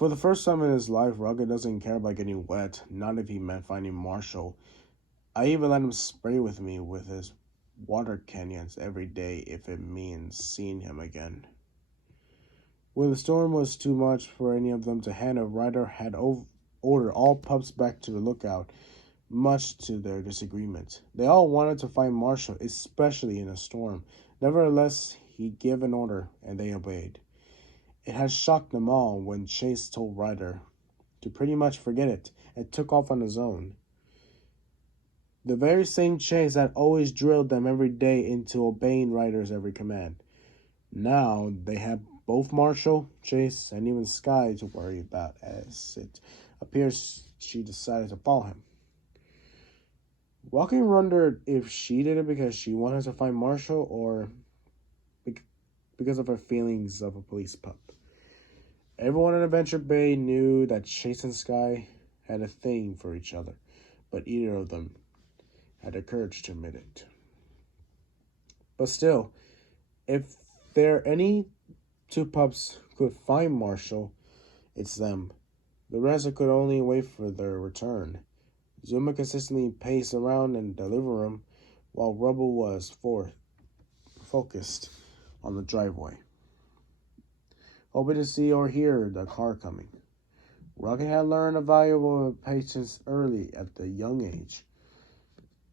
For the first time in his life, Rugged doesn't care about getting wet, not if he meant finding Marshall. I even let him spray with me with his water canyons every day if it means seeing him again. When the storm was too much for any of them to handle, Ryder had ordered all pups back to the lookout, much to their disagreement. They all wanted to find Marshall, especially in a storm. Nevertheless, he gave an order, and they obeyed. It had shocked them all when Chase told Ryder to pretty much forget it and took off on his own. The very same Chase had always drilled them every day into obeying Ryder's every command. Now they had both Marshall, Chase, and even Sky to worry about, as it appears she decided to follow him. Rocky wondered if she did it because she wanted to find Marshall or because of her feelings of a police pup. Everyone in Adventure Bay knew that Chase and Sky had a thing for each other, but either of them had the courage to admit it. But still, if there any two pups could find Marshall, it's them. The rest could only wait for their return. Zuma consistently paced around in the living room while Rubble was focused on the driveway, hoping to see or hear the car coming. Rocket had learned a valuable patience early at the young age,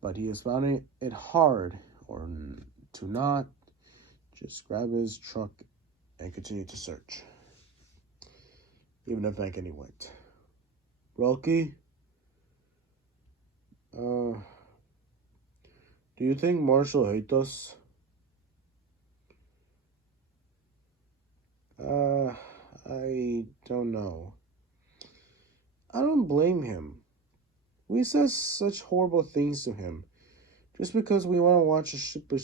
but he was finding it hard or to not just grab his truck and continue to search, even if back any went. Rocky? Do you think Marshall hates us? I don't know. I don't blame him. We said such horrible things to him just because we want to watch a stupid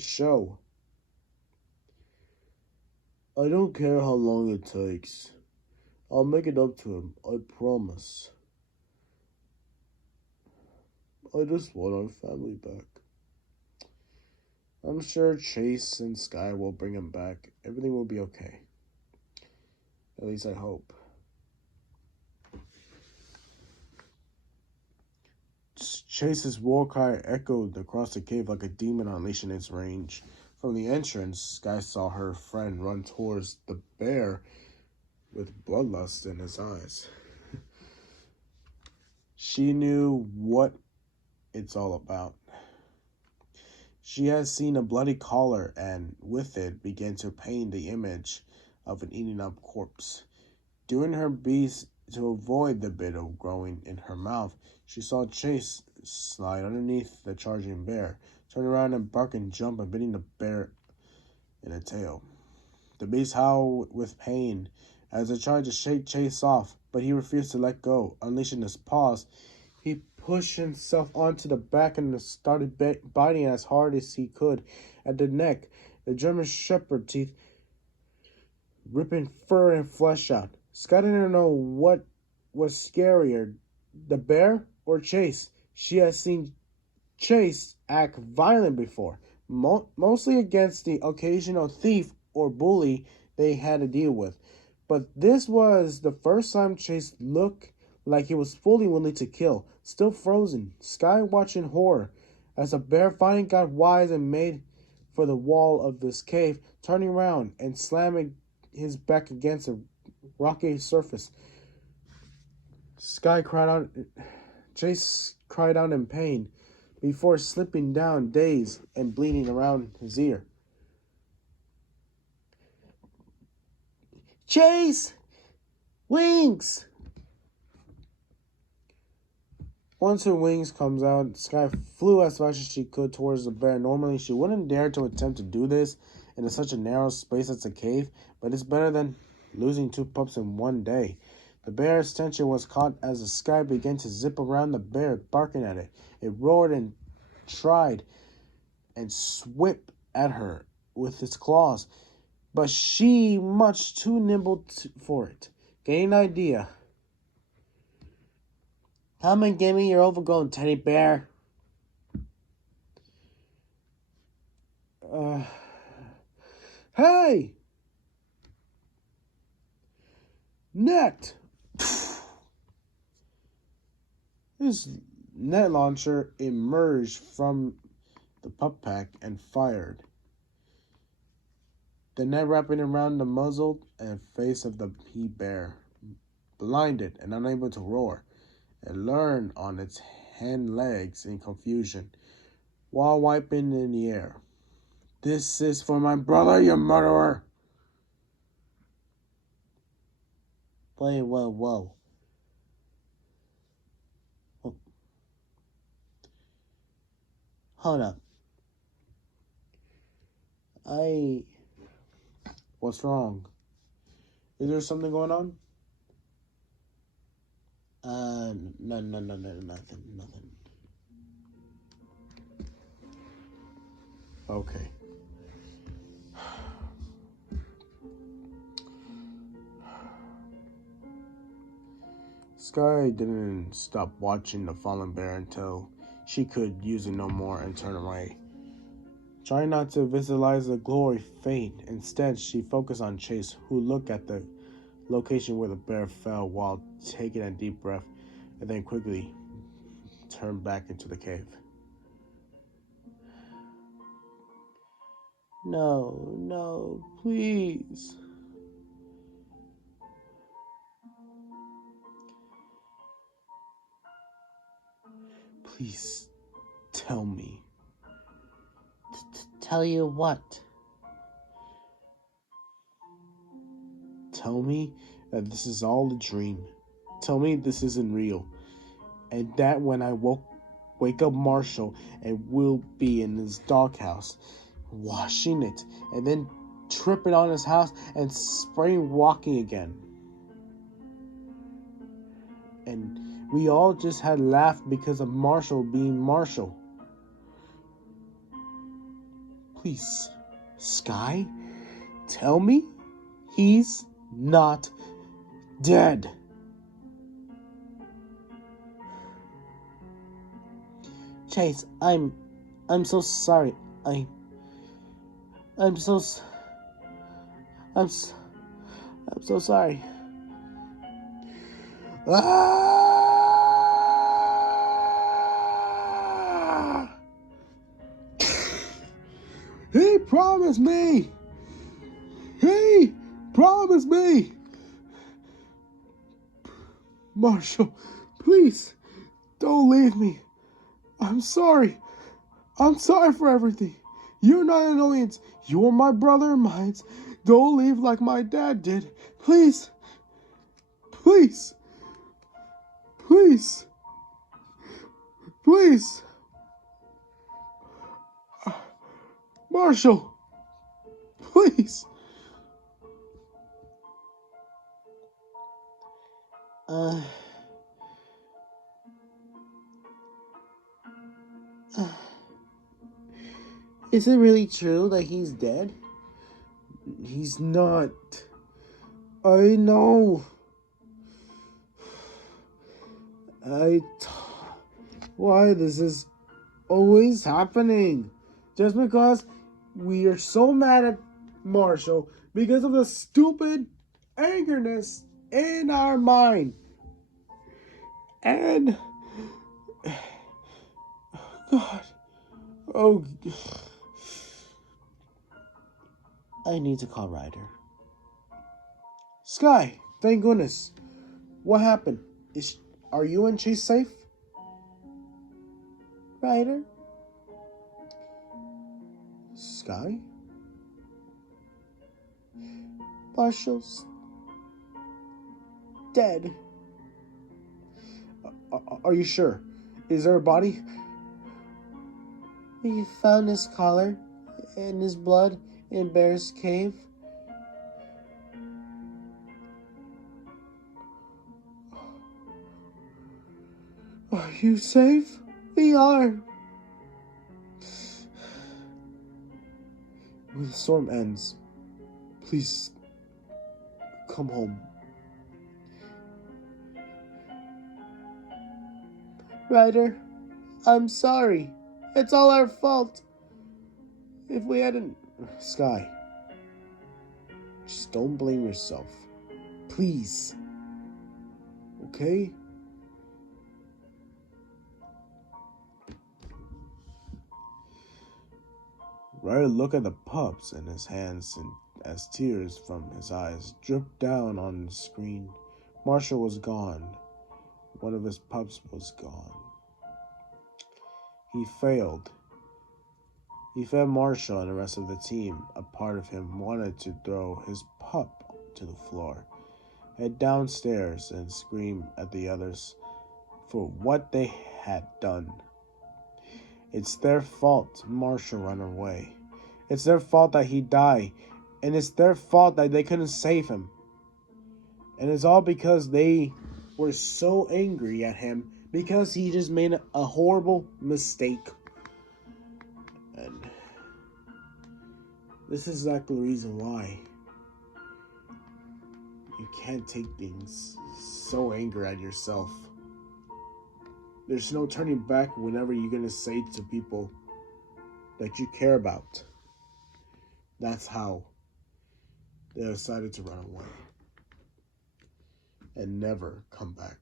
show. I don't care how long it takes. I'll make it up to him, I promise. I just want our family back. I'm sure Chase and Sky will bring him back. Everything will be okay. At least I hope. Chase's war cry echoed across the cave like a demon unleashing its rage. From the entrance, Sky saw her friend run towards the bear with bloodlust in his eyes. She knew what it's all about. She had seen a bloody collar and with it began to paint the image of an eaten up corpse. Doing her best to avoid the bit of growing in her mouth, she saw Chase slide underneath the charging bear, turn around and bark and jump and biting the bear in the tail. The beast howled with pain as it tried to shake Chase off, but he refused to let go. Unleashing his paws, he pushed himself onto the back and started biting as hard as he could at the neck, the German Shepherd teeth ripping fur and flesh out. Scott didn't know what was scarier, the bear or Chase. She had seen Chase act violent before, mostly against the occasional thief or bully they had to deal with. But this was the first time Chase looked like he was fully willing to kill. Still frozen, Sky watching horror as the bear finally got wise and made for the wall of this cave, turning around and slamming his back against a rocky surface. Chase cried out in pain before slipping down, dazed and bleeding around his ear. Chase! Wings! Once her wings comes out, Sky flew as fast as she could towards the bear. Normally, she wouldn't dare to attempt to do this in such a narrow space as a cave, but it's better than losing two pups in one day. The bear's attention was caught as the Sky began to zip around the bear, barking at it. It roared and tried and swept at her with its claws, but she much too nimble for it. Getting an idea. Come and give me your overgrown teddy bear. Hey! Net! His net launcher emerged from the pup pack and fired. The net wrapping around the muzzle and face of the he bear. Blinded and unable to roar, it leaned on its hind legs in confusion, while wiping in the air. This is for my brother, you murderer! Wait, whoa. Oh. Hold up. What's wrong? Is there something going on? No, nothing. Okay. Sky didn't stop watching the fallen bear until she could use it no more and turn away. Trying not to visualize the glory fade, instead she focused on Chase, who looked at the location where the bear fell while taking a deep breath and then quickly turned back into the cave. No, please. Please tell me. Tell you what? Tell me that this is all a dream. Tell me this isn't real. And that when I wake up Marshall and we'll be in his doghouse, washing it, and then tripping on his house and spraying walking again. And we all just had laughed because of Marshall being Marshall. Please, Sky, tell me he's not dead. Chase, I'm so sorry. I'm so sorry. Ah! He promised me. Marshall, please, don't leave me. I'm sorry for everything. You're not an annoyance. You're my brother and mine. Don't leave like my dad did. Please. Marshall, please. Is it really true that he's dead? He's not. I know. Why this is always happening? Just because we are so mad at Marshall because of the stupid angerness in our mind. And God. Oh, I need to call Ryder. Sky, thank goodness. What happened? Are you and Chase safe? Ryder? Sky? Marshall's dead. Are you sure? Is there a body? We found his collar and his blood in Bear's cave. Are you safe? We are. When the storm ends, please come home. Ryder, I'm sorry. It's all our fault. If we hadn't... Sky, just don't blame yourself. Please. okay? Ryder looked at the pups in his hands and as tears from his eyes dripped down on the screen. Marshall was gone. One of his pups was gone. He failed. He fed Marshall and the rest of the team. A part of him wanted to throw his pup to the floor, head downstairs, and scream at the others for what they had done. It's their fault Marshall ran away. It's their fault that he died. And it's their fault that they couldn't save him. And it's all because they were so angry at him because he just made a horrible mistake. And this is exactly the reason why you can't take things so angry at yourself. There's no turning back whenever you're going to say to people that you care about. That's how they decided to run away and never come back.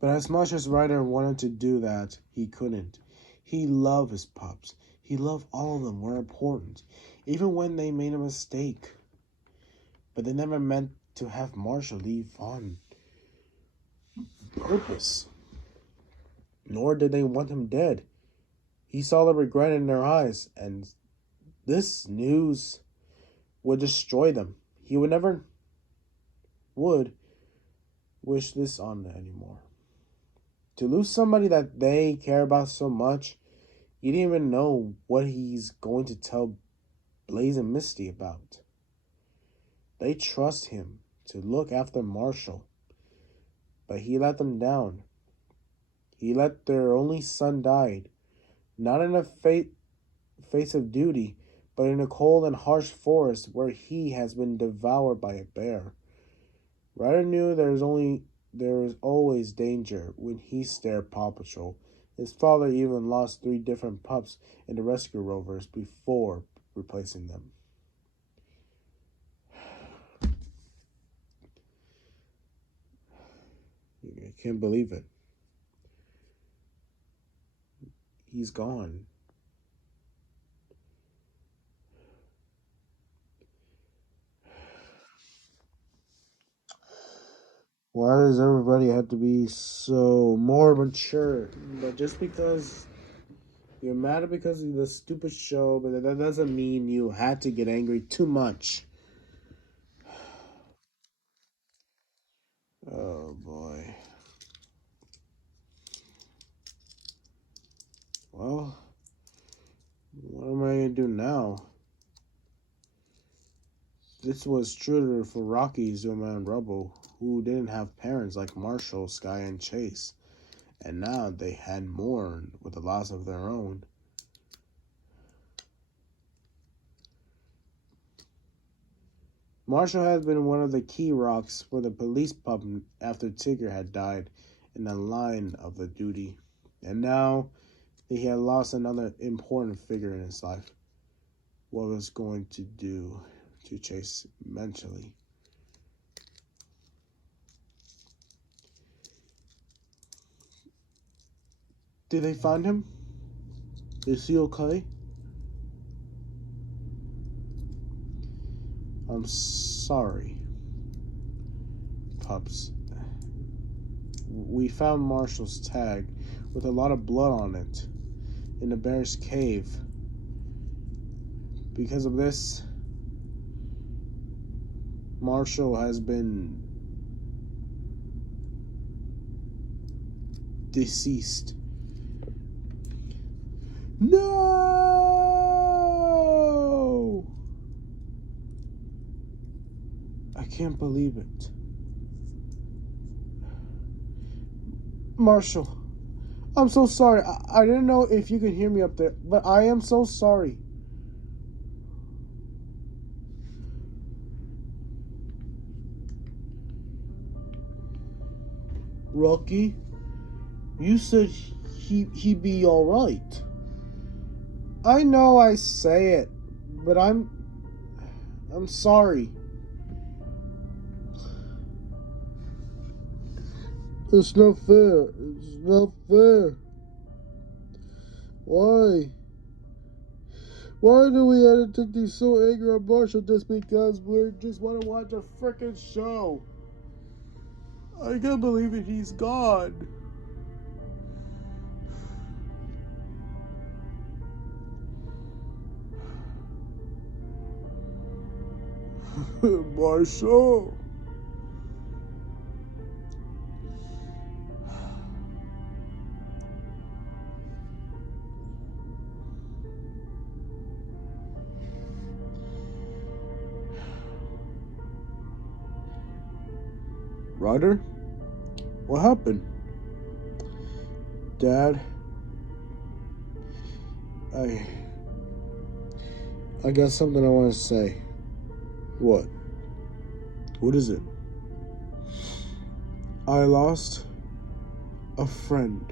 But as much as Ryder wanted to do that, he couldn't. He loved his pups. He loved all of them were important, even when they made a mistake. But they never meant to have Marshall leave on purpose. Nor did they want him dead. He saw the regret in their eyes, and this news would destroy them. He would never wish this on them anymore. To lose somebody that they care about so much, you didn't even know what he's going to tell Blaze and Misty about. They trust him to look after Marshall, but he let them down. He let their only son die, not in a face of duty, but in a cold and harsh forest where he has been devoured by a bear. Ryder knew there was always danger when he steered Paw Patrol. His father even lost 3 different pups in the rescue rovers before replacing them. I can't believe it. He's gone. Why does everybody have to be so more mature? But just because you're mad because of the stupid show, but that doesn't mean you had to get angry too much. Oh boy. Well, what am I gonna do now? This was true for Rocky, Zuma, and Rubble, who didn't have parents like Marshall, Sky, and Chase. And now they had mourned with the loss of their own. Marshall had been one of the key rocks for the police pup after Tigger had died in the line of the duty. And now he had lost another important figure in his life. What was going to do to Chase mentally? Did they find him? Is he okay? I'm sorry, pups. We found Marshall's tag with a lot of blood on it in the bear's cave. Because of this, Marshall has been deceased. No! I can't believe it. Marshall, I'm so sorry. I didn't know if you could hear me up there, but I am so sorry. Rocky, you said he'd be all right. I know I say it, but I'm I'm sorry. It's not fair. It's not fair. Why? Why do we have to be so angry at Marshall just because we just want to watch a frickin' show? I can't believe it. He's gone. Marshall. Ryder? What happened? Dad? I got something I want to say. What? What is it? I lost a friend.